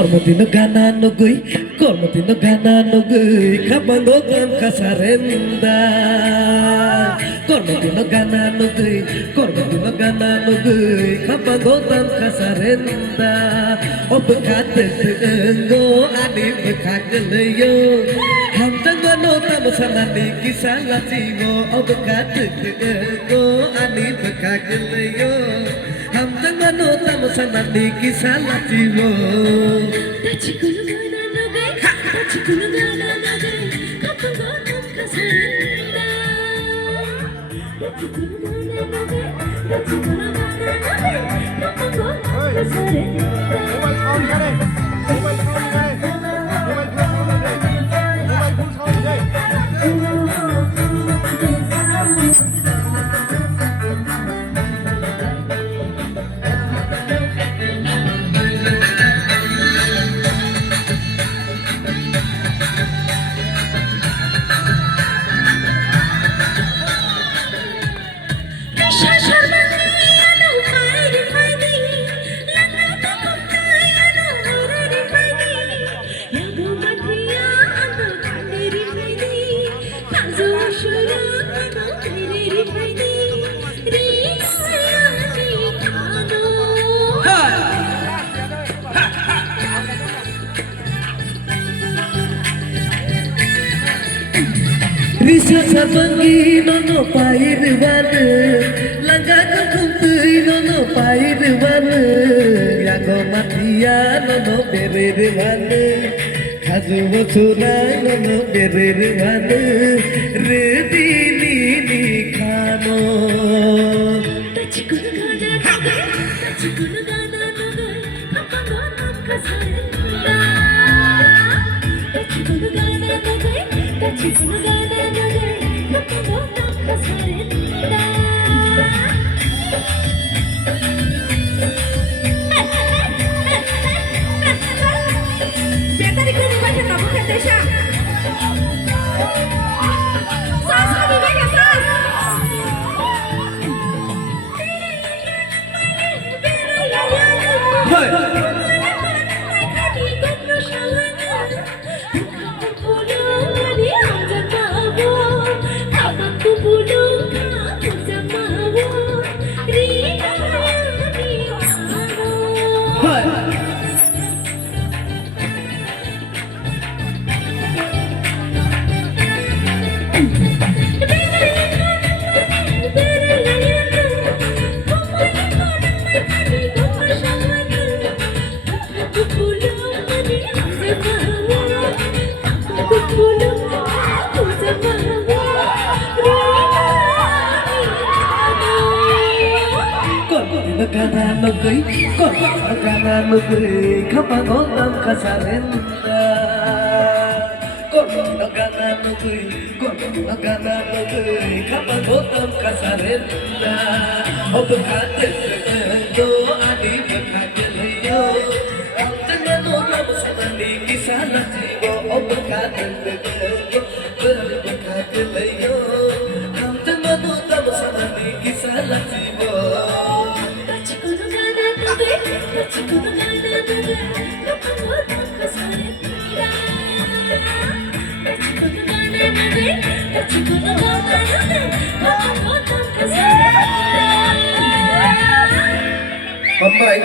Kormatino gana nugwi, kormatino gana nugwi, kabango kam kasarenda. Kormatino gana nugwi, kormatino gana nugwi, kabango kam kasarenda. Obekat enggo adi bekat geleyo, ham tangono tamusanani kisah latigo. Obekat enggo adi bekat geleyo. Ham tangono tamusanani kisah latigo. Chikon gana nugwi, Chikon gana nugwi, Kokborok kasarenda. Chikon gana nugwi, Chikon gana nugwi, Kokborok kasarenda. Risa sabangi nono pair wane, langga kumtui nono pair wane, yago matia nono bere wane, kazu bosuna nono bere wane, redi ni kano. Chikon gana nugwi, Chikon gana nugwi, Kokborok kasarenda. Chikon gana nugwi, Chikon gana nugwi, Kokborok kasarenda. Biar tadi kuning baca kamu kata Syah. Sas lebih banyak sas. Gana nugwi, gana nugwi, kabango kam kasarenda. Gana nugwi, gana nugwi, kabango kam kasarenda. Obekat enggo adi bekat geleyo, ham tangono tamusanani kisah latigo. Obekat enggo bekat geleyo, ham tangono tamusanani kisah latigo. Chikon gana nugwi, Chikon gana nugwi, Kokborok kasarenda. Chikon gana nugwi, Chikon gana nugwi, Kokborok kasarenda. Baik.